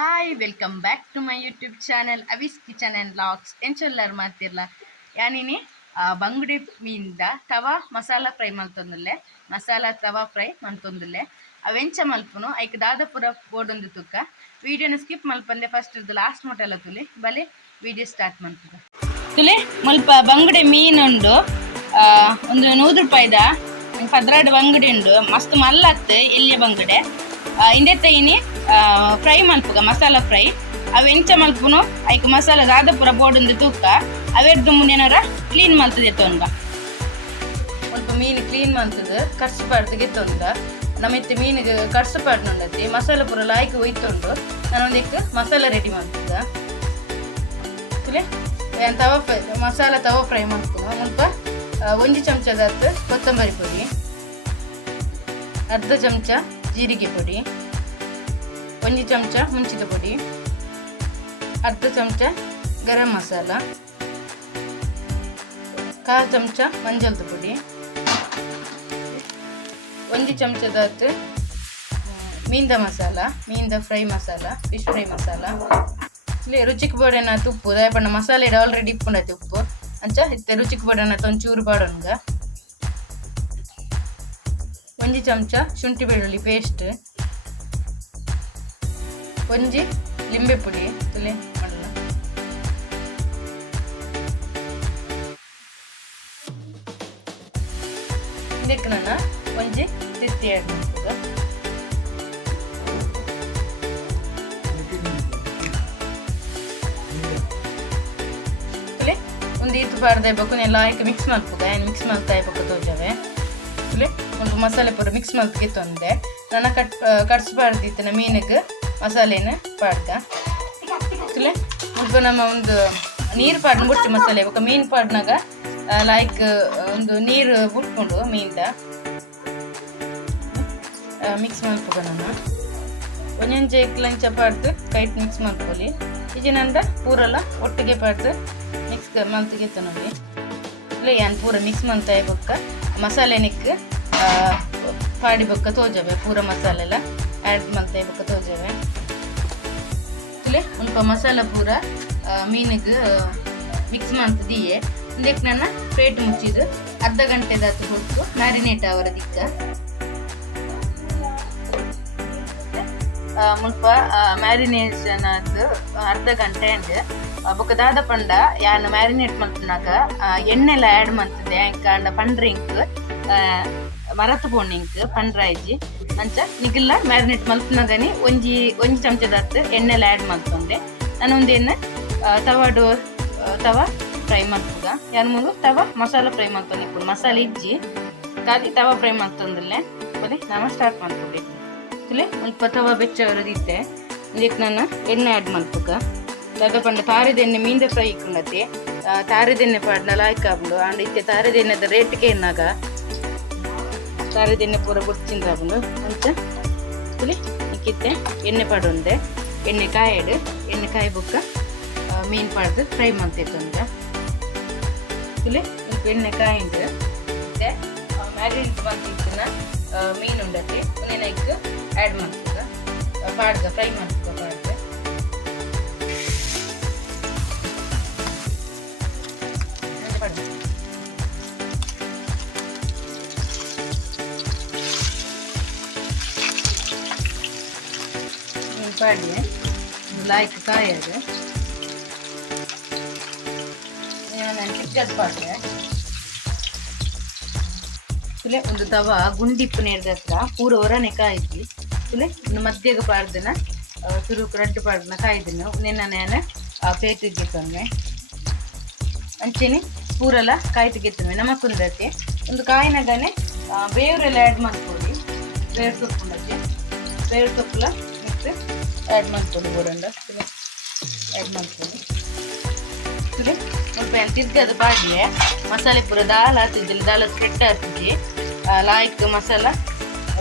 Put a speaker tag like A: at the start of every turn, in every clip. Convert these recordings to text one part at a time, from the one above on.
A: Hi welcome back to my YouTube channel Avi's kitchen and locks ಎಂಚೊಲ್ಲರ್ ಮಾತಿರ್ಲ ಯಾನಿನಿ ಬಂಗುಡಿ ಮೀನ್ದ ತವಾ ಮಸಾಲ ಫ್ರೈ ಮಲ್ತೊಂದುಲ್ಲೆ ಮಸಾಲ ತವಾ ಫ್ರೈ ಮಂತೊಂದುಲ್ಲೆ ಅವೆಂಚ ಮಲ್ಪುನು, ಐಕ್ ದಾದಪುರ ಬೋರ್ಡೊಂದು ತುಕ್ಕ ವಿಡಿಯೋನ ಸ್ಕಿಪ್ ಮಲ್ಪಂದೆ ಫಸ್ಟ್ ಇರ್ದು ಲಾಸ್ಟ್ ಮೊಟ್ಟೆಲ್ಲ ತುಲಿ, ಬಲೆ ವಿಡಿಯೋ ಸ್ಟಾರ್ಟ್ ಮಲ್ಪುದ ತುಲೆ, ಮಲ್ಪ ಬಂಗುಡೆ ಮೀನುಂಡು ಒಂದು ನೂರು ರೂಪಾಯಿದ ಪದ್ರಾಡು ಬಂಗುಡಿ ಉಂಡು ಮಸ್ತ್ ಮಲ್ಲತ್ತೆ, ಎಲ್ಲಿಯ ಬಂಗುಡೆ? ಆ, ಇಂದೆ ತೈನಿ ಫ್ರೈ మసాలా ಫ್ರೈ ಅವು ಎಂಚ ಮಲ್ಪುನು ಐಕ್ ಮಸಾಲ ದಾದಪುರ ಬೋಡುಂದು ತೂಕ. ಅವೆರ್ದು ಮುನ್ನೆನರ ಕ್ಲೀನ್ ಮಲ್ತದೆ ತೊಂದ ಸ್ವಲ್ಪ ಮೀನು ಕ್ಲೀನ್ ಮಲ್ತದ ಕರ್ಸು ಪಾಡ್ದು ಗೆತ್ತೊಂದ ನಮ್ಮೆತ್ತೆ ಮೀನಿಗೆ ಕರ್ಸು ಪಾಡ್ನುಂಡತಿ ಮಸಾಲ ಪೂರ ಲಾಯ್ಕ್ ಒಯ್ತುಂಡು ನಾನು ಒಂದಿಕ್ಕೆ ಮಸಾಲ ರೆಡಿ ಏನ್ ತವ ಮಸಾಲ ತವ ಫ್ರೈ ಮಾಡ್ಕೊಂಡು ಸ್ವಲ್ಪ ಒಂಜಿ ಚಮಚದ ಹತ್ತು ಕೊತ್ತಂಬರಿ ಪುಡಿ. ಅರ್ಧ ಚಮಚ ಜೀರಿಗೆ ಪುಡಿ ಒಂಜಿ ಚಮಚ ಮುಂಚಿದ ಪುಡಿ, ಅರ್ಧ ಚಮಚ ಗರಂ ಮಸಾಲ, ಕಾಲು ಚಮಚ ಮಂಜಲ್ದ ಪುಡಿ ಒಂಜಿ ಚಮಚದ ಹತ್ತು ಮೀನ್ದ masala, ಮೀನ್ದ fry masala, fish fry masala. ಇಲ್ಲಿ ರುಚಿಗೆ ಬೋಡನ ತುಪ್ಪು ದಯಪಣ್ಣ ಮಸಾಲೆ ಆಲ್ರೆಡಿ ಇಪ್ಪುಂಡತಿ ಉಪ್ಪು. ಅಂಚ, ಇತ್ತೆ ರುಚಿಗೆ ಬೋಡನ ಒಂಚೂರು ಬಾಡೋನ್ಗ. ಒಂಜಿ ಚಮಚ ಶುಂಠಿ ಬೆಳ್ಳುಳ್ಳಿ ಪೇಸ್ಟ್ ಒಂಜಿ ಲಿಂಬೆ ಪುಡಿ, ತುಲೆ ಇದಕ್ಕೆ ನನ್ನ ಒಂಜಿ ತಿತ್ತಿ ಆ್ಯಡ್ ಮಾಡ್ತದೆ ಒಂದು ಈತು ಪಾಡ್ದೆ ಬೇಕು ಎಲ್ಲ ಆಯ್ಕೆ ಮಿಕ್ಸ್ ಮಾಡ್ಬೋದ ಏನು ಮಿಕ್ಸ್ ಮಾಡ್ತಾ ಇರ್ಬೇಕು, ತೋಜವೆ. ತುಲೆ ಒಂದು ಮಸಾಲೆ ಪೂರ ಮಿಕ್ಸ್ ಮಾಡ್ತಿಗೆ ತಂದೆ ನನ್ನ ಕಟ್ ಕಟ್ಸ್ ನಮ್ಮ ಮೀನಿಗೆ, ಮಸಾಲೆನ ಪಾಡ್ದ. ತುಲೆ ಮುಲ್ಪ ನಮ್ಮ ಒಂದು ನೀರು ಪಾಡ್ನ ಬುಟ್ಟಿ ಮಸಾಲೆ ಇವಾಗ ಮೀನು ಪಾಡ್ನಾಗ ಲೈಕ್ ಒಂದು ನೀರು ಬುಟ್ಕೊಂಡು ಮೀನ್ದ. ಮಿಕ್ಸ್ ಮಾಡ್ಕೋಗ ನಾನು ಒಂದೊಂದು ಇಕ್ಲಂಚ ಪಾಡ್ದು ಕೈಟ್ ಮಿಕ್ಸ್ ಮಾಡ್ಕೊಳ್ಳಿ ಈಜಿನಂದ ಪೂರಲ್ಲ, ಒಟ್ಟಿಗೆ ಪಾಡ್ದು ಮಿಕ್ಸ್ ಮಲ್ತಿಗೆ ನೋಡಿ. ಇಲ್ಲ ಏನು ಪೂರ ಮಿಕ್ಸ್ ಮಂತ ಬೊಕ್ಕ ಮಸಾಲೆ ನಿಕ್ ಪಾಡಿ ಬೊಕ್ಕ ತೋಜವೆ, ಪೂರ ಮಸಾಲೆ ಎಲ್ಲ ಆ್ಯಡ್ ಮಂತಾಯ ಬೊಕ್ಕ ತೋಜವೆ. ಇಲ್ಲೇ ಸ್ವಲ್ಪ ಮಸಾಲ ಪೂರ ಮೀನಿಗೆ ಮಿಕ್ಸ್ ಮಾಡ್ತಿದ್ದೀಯೆ ಇದಕ್ಕೆ ನನ್ನ ಪ್ಲೇಟ್ ಮುಚ್ಚಿದ್ದು ಅರ್ಧ ಗಂಟೆದ ಹತ್ತು ಹೊತ್ತು ಮ್ಯಾರಿನೇಟ್ ಅವರ ದಿಕ್ಕ ಮುಲ್ಪ ಮ್ಯಾರಿನೇಷನ್ ಅದು ಅರ್ಧ ಗಂಟೆ ಅಂಡ್ ಬೊಕ ದಾದ ಪಂಡ ಯಾನ್ ಮ್ಯಾರಿನೇಟ್ ಮಂತುನಾಗ ಎಣ್ಣೆಲ ಆ್ಯಡ್ ಮಂತದೆ ಎಂಕ ಪಂಡ್ರಿಂಕ್ ಮರತ್ ಪೋಣ ಇಂಕ್ ಅಂಚ ನಿಗಿಲ್ಲ ಮ್ಯಾರಿನೇಟ್ ಮಲ್ಪುನಗನಿ ಒಂಜಿ ಒಂಜಿ ಚಮಚದತ್ತ ಎಣ್ಣೆಲ ಆ್ಯಡ್ ಮಲ್ತೊಂಡೆ ನಾನೊಂದೇನು ತವ ಡೋ ತವ ಫ್ರೈ ಮಾಡ್ತದ. ಯಾರು ಮುಂದೆ ತವ ಮಸಾಲ ಫ್ರೈ ಮಾಡ್ತಾನೆ ಮಸಾಲೆ ಇಜ್ಜಿ ಕಾಗಿ ತವ ಫ್ರೈ ಮಾಡ್ತಂದ್ರಲ್ಲೇ. ಬರೀ ನಾವು ಸ್ಟಾರ್ಟ್ ಮಾಡ್ಕೊಬೇಕು ತುಲೆ ಮುಲ್ಪ ತವ ಬೆಚ್ಚವರದಿತ್ತೆ ಇದಕ್ಕೆ ನಾನು ಎಣ್ಣೆ ಆ್ಯಡ್ ಮಾಡ್ಬೇಕ. ದಾದ ಪಂಡ ತಾರಿದ ಎಣ್ಣೆ ಮೀಂದ ಫ್ರೈ ಇಕ್ಕುಂಡತಿ ತಾರೆದೆಣ್ಣೆ ಪಾಡ್ನ ಲಾಯ್ಕ್ ಆಗ್ಬಿಡು. ಅಂಡ್ ಇತ್ತೆ ತಾರಿದ ಎಣ್ಣೆದ ರೇಟ್ಗೆ ಏನಾಗ ತಾರಿದ ಎಣ್ಣೆ ಪೂರ ಗುಡ್ಚಿಂದ ಆಗ್ಬಿಡು. ಅಂತ ತುಲೆ, ಇಕ್ಕಿತ್ತೆ. ಎಣ್ಣೆ ಪಾಡೊಂದೆ ಎಣ್ಣೆ ಕಾಯಡು ಎಣ್ಣೆ ಕಾಯಿ ಬುಕ್ಕ ಮೀನು ಪಾಡ್ದು ಫ್ರೈ ಮಾಡ್ತಿತ್ತು ಅಂತ. ತುಲೆ ಸ್ವಲ್ಪ ಎಣ್ಣೆ ಕಾಯಿಂಡು ಮತ್ತೆ ಮ್ಯಾರಿನೇಟ್ ಮಾಡ್ತಿದ್ದನ್ನ ಮೀನು ಉಂಡತಿ. ಪಾಡ್ದ ಫ್ರೈ ಮಾಡ್ತದ ಪಾಡ್ದ ಪಾಡ್ದ ಹ್ಮ್, ಪಾಡಿ ಲಾಯ್ಕ್ ಕಾಯದು ನಾನು ಚಿಕ್ಕದು ಪಾಡ್ದೆ ತುಲೆ ಒಂದು ತವ ಗುಂಡಿಪ್ಪು ನೇರ್ದ ಹತ್ರ ಪೂರ ಹೊರನೆ ಕಾಯ್ದು ಮಧ್ಯಗ ಪಾಡ್ದನ ತುರುಕು ರಡ್ಡು ಪಾಡ್ದನ ಕಾಯ್ದನು ನಿನ್ನ ನಾನು ಪ್ಲೇಟ್ ಗೆತ್ತೊಂದೆ ಅಂಚೆನೆ ಪೂರೆಲ್ಲ ಕಾಯ್ತು ಗೆತ್ತನೆ ನಮಕೊಂಡತ್ತೆ ಒಂದು ಕಾಯಿನಾಗನೆ ಬೇವ್ರೆಲ್ಲ ಆ್ಯಡ್ ಮಾಡ್ಕೊಳ್ಳಿ ಬೇರು ಸೊಪ್ಪು ಉಂಡತ್ತೆ ಬೇರು ಸೊಪ್ಪುಲ ಮಿಕ್ಸ್ ಆ್ಯಡ್ ಮಾಡ್ಕೊಳ್ಳಿ ಬೋರಂಡ ಆ್ಯಡ್ ಮಾಡ್ಕೊಳ್ಳಿ ತುಲೆ ಸ್ವಲ್ಪ ಏನು ತಿರ್ಗದು ಪಾಡಿಯೆ ಮಸಾಲೆ ಪೂರ ದಾಲ್ ಹಾಕಿದ್ದಿಲ್ಲ ದಾಲ್ ಕೆಟ್ಟ ಹಾಕಿದ್ವಿ ಲಾಯ್ಕ್ ಮಸಾಲ,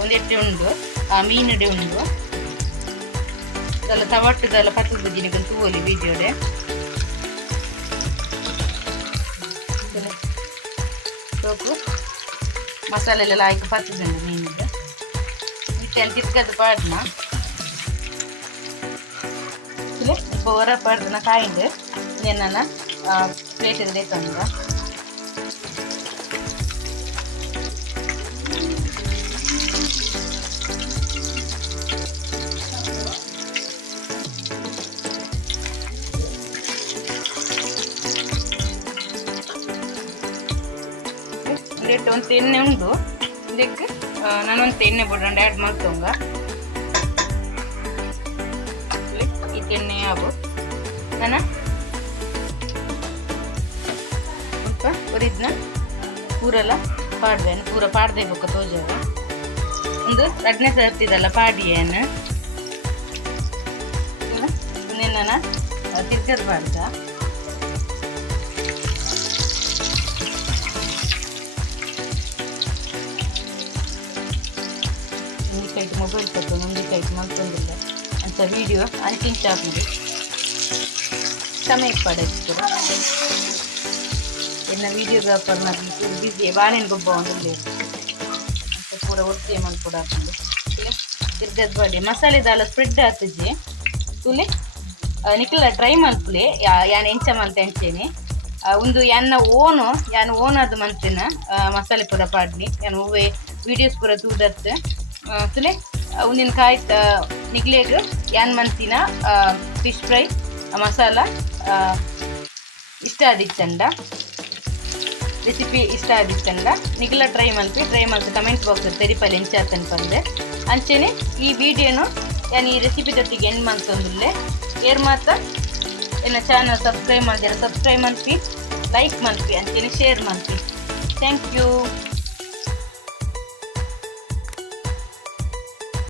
A: ಒಂದು ಉಂಡು. ಆ ಮೀನಡೆ ಉಂಡು ಅದೆಲ್ಲ ತವಟ್ಟದೆಲ್ಲ ಪತ್ತದ ದಿನಕ್ಕೆ ತೂವಲಿ ಬೀಜೋಡೆ ಸೋಪು ಮಸಾಲೆ ಎಲ್ಲ ಲಾಯ್ಕ್ ಪತ್ತದುಂಡು ಮೀನಿಗೆ ಇಟ್ಟೆ ತಿರ್ಗದು ಪಾಡ್ನ. ಸ್ವಲ್ಪ ಹೊರ ಪಡ್ದನ ಕಾಯಿಂದು. ನೆನ್ನ ಪ್ಲೇಟ್ ಇದೆ ತಂದ ರೇಟ್ ಒಂದು ಎಣ್ಣೆ ಉಂಡು ಇದಕ್ಕೆ ನಾನೊಂದು ಎಣ್ಣೆ ಬಿಡಂಡು ಆ್ಯಡ್ ಮಾಡ್ತೋಂಗ ಈ ಎಣ್ಣೆ ಆಗು ನಾನು? ಸ್ವಲ್ಪ ಒರಿದ್ನ ಪೂರಲ್ಲ ಪಾಡ್ದೆ ಪೂರ ಪಾಡ್ದೆ ಬೇಕು ತೋಜ ಒಂದು ರಡ್ನೆ ತರ್ತಿದಲ್ಲ ಪಾಡಿ ಏನು ನಿನ್ನ ತಿರ್ಗದ್ ಬಾರ್ದ ಕೈಟ್ ಮೊಬೈಲ್ ಕೊಟ್ಟು ಒಂದು ಸೈಡ್ ಮಾಡ್ಕೊಂಡಿಲ್ಲ ಅಂತ ವಿಡಿಯೋ ಅಂಚಿಂಚ ಟಾಪ್ನಲ್ಲಿ ಸಮಯಕ್ಕೆ ಪಡೆದಿತ್ತು ಎನ್ನ ವಿಡಿಯೋಗ್ರಾಫರ್ ಬಿಸಿ ಬಾಳೆನ ಗೊಬ್ಬ ಒಂದು ಅಂತ ಪೂರ ಒಟ್ಟಿಗೆ ಕೂಡ ಹಾಕೊಂಡು ತಿರ್ಗದ ಬಾಡಿ ಮಸಾಲೆ ದಾಲ ಸ್ಪ್ರೆಡ್ ಆಗ್ತದೆ ತುಲೆ ನಿಖಿಲ ಟ್ರೈ ಮಲ್ಪುಲೆ ಯಾನ್ ಎಂಚ ಮಂತ ಎಂಚೇನಿ ಒಂದು ಯಾನ್ನ ಓನು ಯಾನ್ ಓನ್ ಅದು ಮಂತಿನ ಮಸಾಲೆ ಪೂರ ಪಾಡ್ನಿ ಯಾನ್ ಹೂವೆ ವಿಡಿಯೋಸ್ ಪೂರ ತೂದತ್ ತುಲೆ ಒಂದಿನ ಕಾಯಿ ನಿಗ್ಲೇಗ್, ಯಾನ್ ಮಂತಿನ ಫಿಶ್ ಫ್ರೈ ಮಸಾಲ ಇಷ್ಟ ಆದಿತ್ತಂಡ ರೆಸಿಪಿ ಇಷ್ಟ ಆದಿತ್ತಂಡ ನಿಗ್ಲ ಟ್ರೈ ಮಲ್ಪಿ ಟ್ರೈ ಮಲ್ಪಿ ಕಮೆಂಟ್ ಬಾಕ್ಸ್ ತೆರಿಪಲ್ಲಿ ಎಂಚಾತನ್ ಬಂದೆ. ಅಂಚೆನೆ, ಈ ವಿಡಿಯೋನು ಯಾನ್ ಈ ರೆಸಿಪಿ ಜೊತೆಗೆ ಎಂಡ್ ಮಂತೊಂದುಲ್ಲೆ ಏರ್ ಮಾತ ಎನ್ನ ಚಾನಲ್ ಸಬ್ಸ್ಕ್ರೈಬ್ ಮಾಡಿದ್ರೆ ಸಬ್ಸ್ಕ್ರೈಬ್ ಮಲ್ಪಿ ಲೈಕ್ ಮಲ್ಪಿ ಅಂಚೆನೆ ಶೇರ್ ಮಲ್ಪಿ ಥ್ಯಾಂಕ್ ಯು